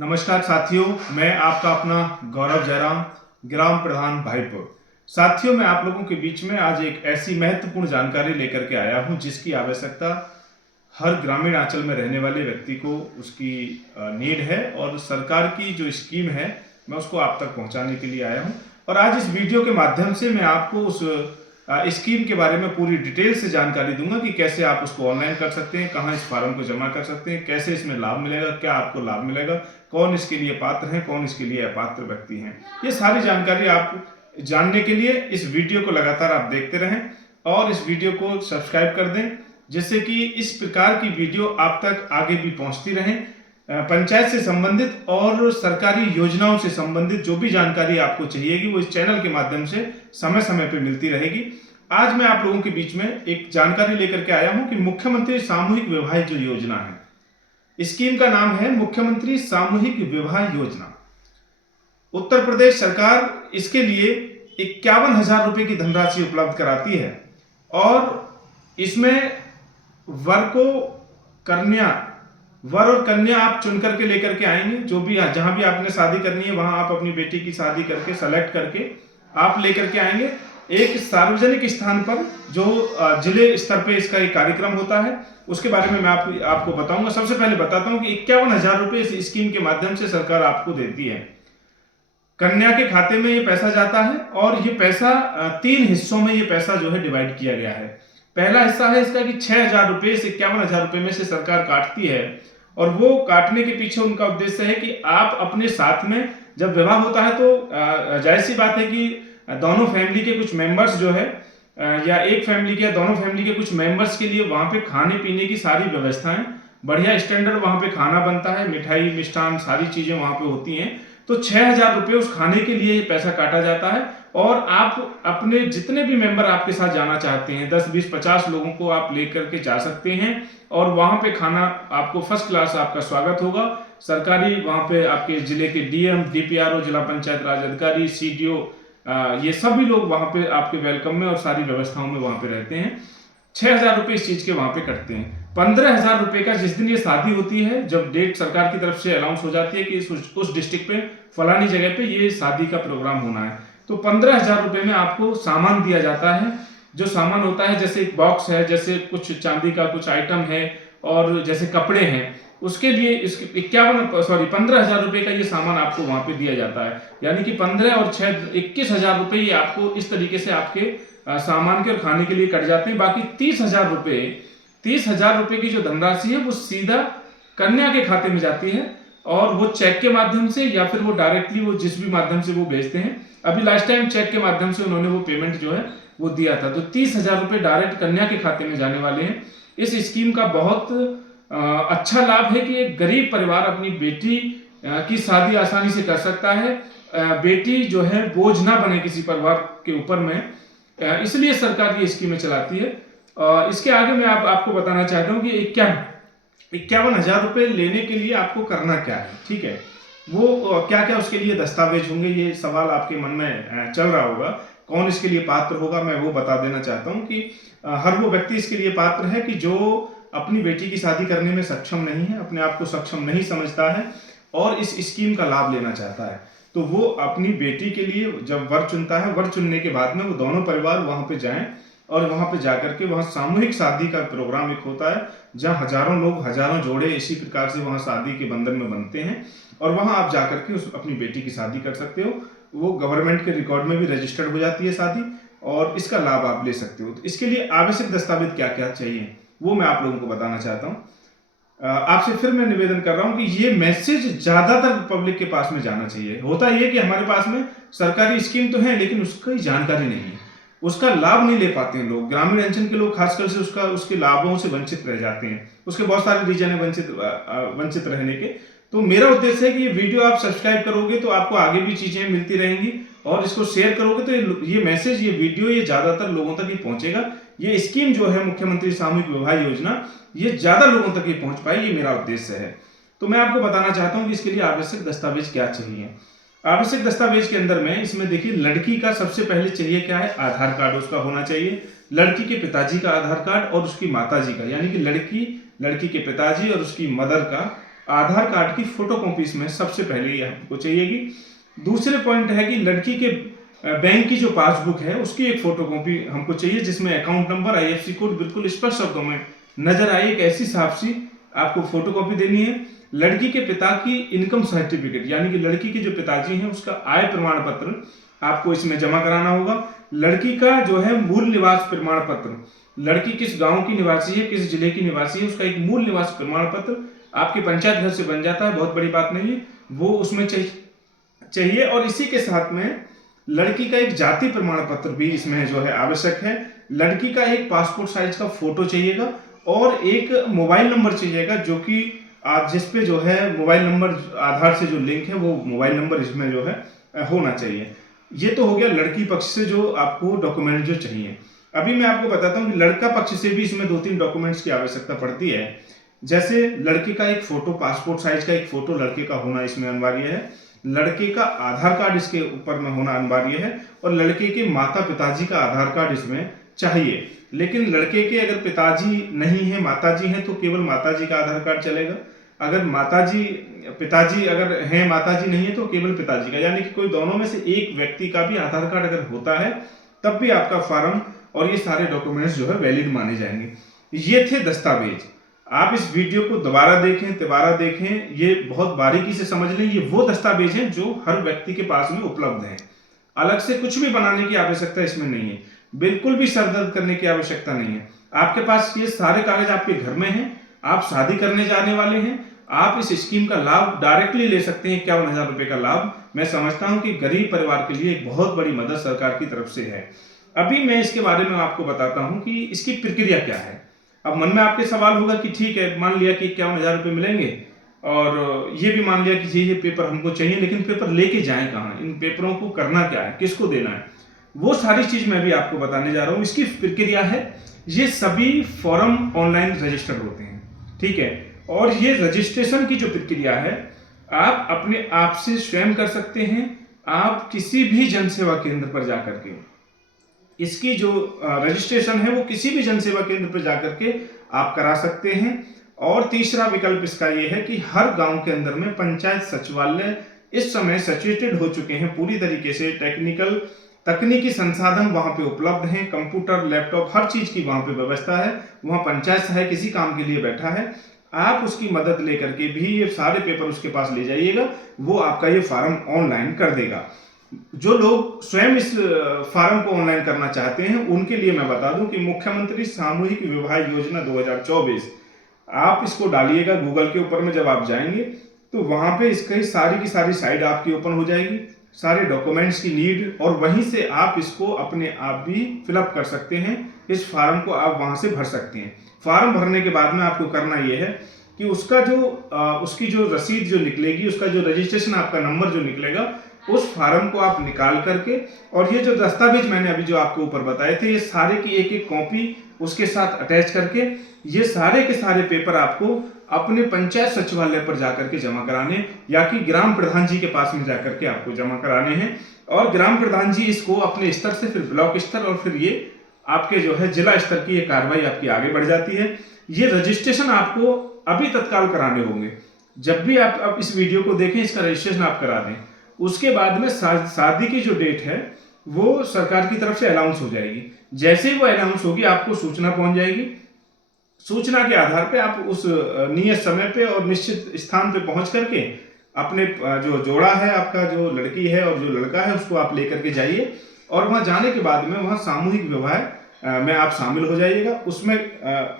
नमस्कार साथियों, मैं आपका अपना गौरव जयराम, ग्राम प्रधान भाईपुर। साथियों, मैं आप लोगों के बीच में आज एक ऐसी महत्वपूर्ण जानकारी लेकर के आया हूं जिसकी आवश्यकता हर ग्रामीण अंचल में रहने वाले व्यक्ति को उसकी नीड है और सरकार की जो स्कीम है मैं उसको आप तक पहुंचाने के लिए आया हूं। और आज इस वीडियो के माध्यम से मैं आपको उस स्कीम के बारे में पूरी डिटेल से जानकारी दूंगा कि कैसे आप उसको ऑनलाइन कर सकते हैं, कहाँ इस फॉर्म को जमा कर सकते हैं, कैसे इसमें लाभ मिलेगा, क्या आपको लाभ मिलेगा, कौन इसके लिए पात्र हैं, कौन इसके लिए अपात्र व्यक्ति हैं। ये सारी जानकारी आप जानने के लिए इस वीडियो को लगातार आप देखते रहें और इस वीडियो को सब्सक्राइब कर दें, जिससे कि इस प्रकार की वीडियो आप तक आगे भी पहुंचती रहें। पंचायत से संबंधित और सरकारी योजनाओं से संबंधित जो भी जानकारी आपको चाहिएगी वो इस चैनल के माध्यम से समय समय पर मिलती रहेगी। आज मैं आप लोगों के बीच में एक जानकारी लेकर के आया हूं कि मुख्यमंत्री सामूहिक विवाह जो योजना है, स्कीम का नाम है मुख्यमंत्री सामूहिक विवाह योजना। उत्तर प्रदेश सरकार इसके लिए 51,000 रुपए की धनराशि उपलब्ध कराती है और इसमें वर और कन्या आप चुन करके लेकर के आएंगे। जो भी जहां भी आपने शादी करनी है वहां आप अपनी बेटी की शादी करके सेलेक्ट करके आप लेकर के आएंगे एक सार्वजनिक स्थान पर, जो जिले स्तर पे इसका एक कार्यक्रम होता है। उसके बारे में मैं आपको बताऊंगा। सबसे पहले बताता हूं कि 51,000 रुपए इस स्कीम के माध्यम से सरकार आपको देती है। कन्या के खाते में ये पैसा जाता है और ये पैसा 3 हिस्सों में ये पैसा जो है डिवाइड किया गया है। पहला हिस्सा है इसका कि 6,000 रुपए इस 51,000 रुपए में से सरकार काटती है और वो काटने के पीछे उनका उद्देश्य है कि आप अपने साथ में जब विवाह होता है तो जाहिर सी बात है कि दोनों फैमिली के कुछ मेंबर्स जो है या एक फैमिली के या दोनों फैमिली के कुछ मेंबर्स के लिए वहां पे खाने पीने की सारी व्यवस्थाएं, बढ़िया स्टैंडर्ड वहां पे खाना बनता है, मिठाई मिष्ठान सारी चीजें वहां पे होती हैं। तो 6,000 रुपए उस खाने के लिए पैसा काटा जाता है और आप अपने जितने भी मेंबर आपके साथ जाना चाहते हैं 10, 20, 50 लोगों को आप लेकर के जा सकते हैं और वहां पे खाना आपको फर्स्ट क्लास आपका स्वागत होगा। सरकारी वहां पे आपके जिले के डीएम, डीपीआरओ, जिला पंचायत राज अधिकारी, सीडीओ, ये सभी लोग वहां पे आपके वेलकम में और सारी व्यवस्थाओं में वहां पे रहते हैं। 6,000 रुपए इस चीज के वहां पे कटते हैं। 15,000 रुपए का जिस दिन ये शादी होती है, जब डेट सरकार की तरफ से अनाउंस हो जाती है कि उस डिस्ट्रिक्ट पे फलानी जगह पे ये शादी का प्रोग्राम होना है, तो 15,000 रुपए में आपको सामान दिया जाता है। जो सामान होता है जैसे एक बॉक्स है, जैसे कुछ चांदी का कुछ आइटम है और जैसे कपड़े हैं, उसके लिए 15,000 रुपए का ये सामान आपको वहां पे दिया जाता है। यानी कि 15 और 6 21,000 रुपए ये आपको इस तरीके से आपके सामान के और खाने के लिए कट जाते हैं। बाकी 30,000 रुपए की जो धनराशि है वो सीधा कन्या के खाते में जाती है और वो चेक के माध्यम से या फिर वो डायरेक्टली वो जिस भी माध्यम से वो भेजते हैं। अभी लास्ट टाइम चेक के माध्यम से उन्होंने वो पेमेंट जो है वो दिया था, तो 30,000 रुपए डायरेक्ट कन्या के खाते में जाने वाले हैं। इस स्कीम का बहुत अच्छा लाभ है कि एक गरीब परिवार अपनी बेटी की शादी आसानी से कर सकता है। बेटी जो है बोझ ना बने किसी परिवार के ऊपर में, इसलिए सरकार ये स्कीमें चलाती है। इसके आगे मैं आपको बताना चाहता हूँ कि 51,000 रुपए लेने के लिए आपको करना क्या है। ठीक है, वो क्या क्या उसके लिए दस्तावेज होंगे, ये सवाल आपके मन में चल रहा होगा। कौन इसके लिए पात्र होगा, मैं वो बता देना चाहता हूँ कि हर वो व्यक्ति इसके लिए पात्र है कि जो अपनी बेटी की शादी करने में सक्षम नहीं है, अपने आप को सक्षम नहीं समझता है और इस स्कीम का लाभ लेना चाहता है। तो वो अपनी बेटी के लिए जब वर चुनता है, वर चुनने के बाद में वो दोनों परिवार वहां पे जाएं और वहां पे जाकर के वहां सामूहिक शादी का प्रोग्राम एक होता है, जहां हजारों लोग, हजारों जोड़े इसी प्रकार से वहां शादी के बंधन में बनते हैं और वहां आप जाकर के अपनी बेटी की शादी कर सकते हो। वो गवर्नमेंट के रिकॉर्ड में भी रजिस्टर्ड हो जाती है शादी और इसका लाभ आप ले सकते हो। तो इसके लिए आवश्यक दस्तावेज क्या क्या चाहिए वो मैं आप लोगों को बताना चाहता हूँ। आपसे फिर मैं निवेदन कर रहा हूं कि ये मैसेज ज्यादातर पब्लिक के पास में जाना चाहिए। होता ये कि हमारे पास में सरकारी स्कीम तो है लेकिन उसकी जानकारी नहीं है, उसका लाभ नहीं ले पाते हैं लोग। ग्रामीण अंचल के लोग खासकर से उसके लाभों से वंचित रह जाते हैं। उसके बहुत सारे रीजन है वंचित रहने के। तो मेरा उद्देश्य है कि ये वीडियो आप सब्सक्राइब करोगे तो आपको आगे भी चीजें मिलती रहेंगी और इसको शेयर करोगे तो ये मैसेज, ये वीडियो, ये ज्यादातर लोगों तक ही पहुंचेगा। ये स्कीम जो है मुख्यमंत्री सामूहिक विवाह योजना, ये ज्यादा लोगों तक ही पहुंच पाए, ये मेरा उद्देश्य है। तो मैं आपको बताना चाहता हूं कि इसके लिए आवश्यक दस्तावेज क्या चाहिए। आवश्यक दस्तावेज के अंदर में इसमें देखिए, लड़की का सबसे पहले चाहिए क्या है, आधार कार्ड उसका होना चाहिए। लड़की के पिताजी का आधार कार्ड और उसकी माताजी का, यानी कि लड़की के पिताजी और उसकी मदर का आधार कार्ड की फोटोकॉपी इसमें सबसे पहले ये हमको चाहिएगी। दूसरे पॉइंट है कि लड़की के बैंक की जो पासबुक है उसकी एक फोटोकॉपी हमको चाहिए, जिसमें अकाउंट नंबर, आईएफएससी कोड बिल्कुल स्पष्ट शब्दों में नजर आए, एक ऐसी साफ सी आपको फोटोकॉपी देनी है। लड़की के पिता की इनकम सर्टिफिकेट, यानी कि लड़की के जो पिताजी हैं उसका आय प्रमाण पत्र आपको इसमें जमा कराना होगा। लड़की का जो है मूल निवास प्रमाण पत्र, लड़की किस गांव की निवासी है, किस जिले की निवासी है, उसका एक मूल निवास प्रमाण पत्र आपके पंचायत घर से बन जाता है, बहुत बड़ी बात नहीं है, वो उसमें चाहिए। और इसी के साथ में लड़की का एक जाति प्रमाण पत्र भी इसमें जो है आवश्यक है। लड़की का एक पासपोर्ट साइज का फोटो चाहिएगा और एक मोबाइल नंबर चाहिएगा, जो कि जिस पे जो है मोबाइल नंबर आधार से जो लिंक है वो मोबाइल नंबर इसमें जो है होना चाहिए। ये तो हो गया लड़की पक्ष से जो आपको डॉक्यूमेंट जो चाहिए। अभी मैं आपको बताता हूँ कि लड़का पक्ष से भी इसमें 2-3 डॉक्यूमेंट्स की आवश्यकता पड़ती है। जैसे लड़के का एक फोटो, पासपोर्ट साइज का एक फोटो लड़के का होना इसमें अनिवार्य है। लड़के का आधार कार्ड इसके ऊपर में होना अनिवार्य है और लड़के के माता पिताजी का आधार कार्ड इसमें चाहिए। लेकिन लड़के के अगर पिताजी नहीं है, माताजी हैं, तो केवल माताजी का आधार कार्ड चलेगा। अगर पिताजी अगर हैं, माताजी नहीं है, तो केवल पिताजी का, यानी कि कोई दोनों में से एक व्यक्ति का भी आधार कार्ड अगर होता है तब भी आपका फॉर्म और ये सारे डॉक्यूमेंट्स जो है वैलिड माने जाएंगे। ये थे दस्तावेज। आप इस वीडियो को दोबारा देखें, तिबारा देखें, ये बहुत बारीकी से समझ लें। ये वो दस्तावेज हैं जो हर व्यक्ति के पास में उपलब्ध हैं। अलग से कुछ भी बनाने की आवश्यकता इसमें नहीं है, बिल्कुल भी सरदर्द करने की आवश्यकता नहीं है। आपके पास ये सारे कागज आपके घर में हैं, आप शादी करने जाने वाले हैं, आप इस स्कीम का लाभ डायरेक्टली ले सकते हैं। 51,000 रुपए का लाभ मैं समझता हूं कि गरीब परिवार के लिए एक बहुत बड़ी मदद सरकार की तरफ से है। अभी मैं इसके बारे में आपको बताता हूं कि इसकी प्रक्रिया क्या है। अब मन में आपके सवाल होगा कि ठीक है, मान लिया कि 51,000 रुपए मिलेंगे और ये भी मान लिया कि ये पेपर हमको चाहिए, लेकिन पेपर लेके जाएं कहाँ, इन पेपरों को करना क्या है, किसको देना है, वो सारी चीज मैं भी आपको बताने जा रहा हूँ। इसकी प्रक्रिया है, ये सभी फॉर्म ऑनलाइन रजिस्टर्ड होते हैं, ठीक है। और ये रजिस्ट्रेशन की जो प्रक्रिया है आप अपने आप से स्वयं कर सकते हैं। आप किसी भी जन सेवा केंद्र पर जाकर के इसकी जो रजिस्ट्रेशन है वो किसी भी जन सेवा केंद्र पर जाकर के आप करा सकते हैं। और तीसरा विकल्प इसका ये है कि हर गांव के अंदर में पंचायत सचिवालय इस समय सचेटेड हो चुके हैं पूरी तरीके से। तकनीकी संसाधन वहां पे उपलब्ध हैं, कंप्यूटर, लैपटॉप, हर चीज की वहां पे व्यवस्था है। वहां पंचायत सहायक किसी काम के लिए बैठा है, आप उसकी मदद लेकर के भी ये सारे पेपर उसके पास ले जाइएगा, वो आपका ये फॉर्म ऑनलाइन कर देगा। जो लोग स्वयं इस फॉर्म को ऑनलाइन करना चाहते हैं उनके लिए मैं बता दूं कि मुख्यमंत्री सामूहिक विवाह योजना 2024, आप इसको डालिएगा गूगल के ऊपर में। जब आप जाएंगे तो वहां पे इसकी सारी की सारी साइट आपकी ओपन हो जाएगी, सारे डॉक्यूमेंट्स की नीड, और वहीं से आप इसको अपने आप भी फिलअप कर सकते हैं। इस फॉर्म को आप वहां से भर सकते हैं। फॉर्म भरने के बाद में आपको करना यह है कि उसका जो उसकी जो रसीद जो निकलेगी, उसका जो रजिस्ट्रेशन आपका नंबर जो निकलेगा, उस फॉर्म को आप निकाल करके, और ये जो दस्तावेज मैंने अभी जो आपके ऊपर बताए थे, ये सारे की एक एक कॉपी उसके साथ अटैच करके ये सारे के सारे पेपर आपको अपने पंचायत सचिवालय पर जाकर के जमा कराने, या कि ग्राम प्रधान जी के पास में जाकर के आपको जमा कराने हैं। और ग्राम प्रधान जी इसको अपने स्तर से फिर ब्लॉक स्तर और फिर ये आपके जो है जिला स्तर की ये कार्रवाई आपकी आगे बढ़ जाती है। ये रजिस्ट्रेशन आपको अभी तत्काल कराने होंगे। जब भी आप अब इस वीडियो को देखें, इसका रजिस्ट्रेशन आप करा दें। उसके बाद में शादी की जो डेट है वो सरकार की तरफ से अनाउंस हो जाएगी। जैसे ही वो अनाउंस होगी आपको सूचना पहुंच जाएगी। सूचना के आधार पे आप उस नियत समय पे और निश्चित स्थान पे पहुंच करके अपने जो जोड़ा है, आपका जो लड़की है और जो लड़का है, उसको आप लेकर के जाइए। और वहां जाने के बाद में वहां सामूहिक विवाह में आप शामिल हो जाइएगा। उसमें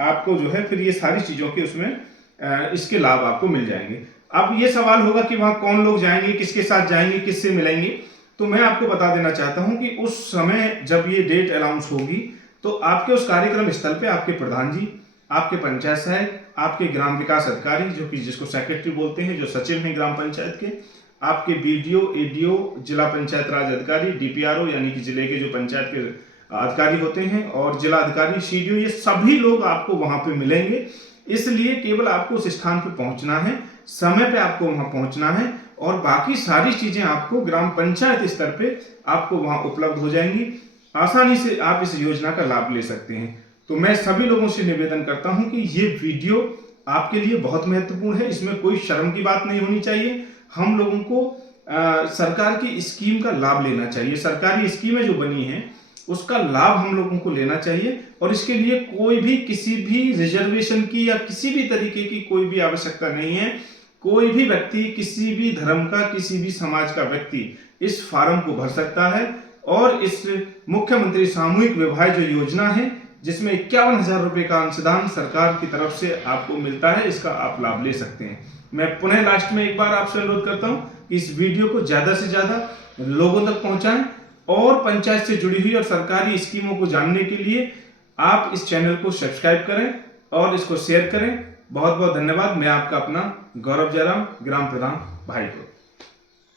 आपको जो है फिर ये सारी चीजों के उसमें इसके लाभ आपको मिल जाएंगे। अब ये सवाल होगा कि वहां कौन लोग जाएंगे, किसके साथ जाएंगे, किससे मिलेंगे। तो मैं आपको बता देना चाहता हूं कि उस समय जब ये डेट अनाउंस होगी तो आपके उस कार्यक्रम स्थल पे आपके प्रधान जी, आपके पंचायत सहायक, आपके ग्राम विकास अधिकारी जो कि जिसको सेक्रेटरी बोलते हैं, जो सचिव हैं ग्राम पंचायत के, आपके बीडीओ, एडीओ, जिला पंचायत राज अधिकारी, डीपीआरओ यानी कि जिले के जो पंचायत के अधिकारी होते हैं, और जिला अधिकारी, सीडीओ, ये सभी लोग आपको वहां पे मिलेंगे। इसलिए केवल आपको उस स्थान पे पहुंचना है, समय पे आपको वहां पहुंचना है, और बाकी सारी चीजें आपको ग्राम पंचायत स्तर पे आपको वहां उपलब्ध हो जाएंगी। आसानी से आप इस योजना का लाभ ले सकते हैं। तो मैं सभी लोगों से निवेदन करता हूं कि ये वीडियो आपके लिए बहुत महत्वपूर्ण है, इसमें कोई शर्म की बात नहीं होनी चाहिए। हम लोगों को सरकार की स्कीम का लाभ लेना चाहिए, सरकारी स्कीमें जो बनी हैं उसका लाभ हम लोगों को लेना चाहिए, और इसके लिए कोई भी किसी भी रिजर्वेशन की या किसी भी तरीके की कोई भी आवश्यकता नहीं है। कोई भी व्यक्ति, किसी भी धर्म का, किसी भी समाज का व्यक्ति इस फॉर्म को भर सकता है, और इस मुख्यमंत्री सामूहिक विवाह जो योजना है जिसमें 51,000 रुपए का अंशदान सरकार की तरफ से आपको मिलता है, इसका आप लाभ ले सकते हैं। मैं पुनः लास्ट में एक बार आपसे अनुरोध करता हूं कि इस वीडियो को ज्यादा से ज्यादा लोगों तक पहुंचाएं, और पंचायत से जुड़ी हुई और सरकारी स्कीमों को जानने के लिए आप इस चैनल को सब्सक्राइब करें और इसको शेयर करें। बहुत बहुत धन्यवाद। मैं आपका अपना गौरव जयराम, ग्राम प्रधान भाईपुर।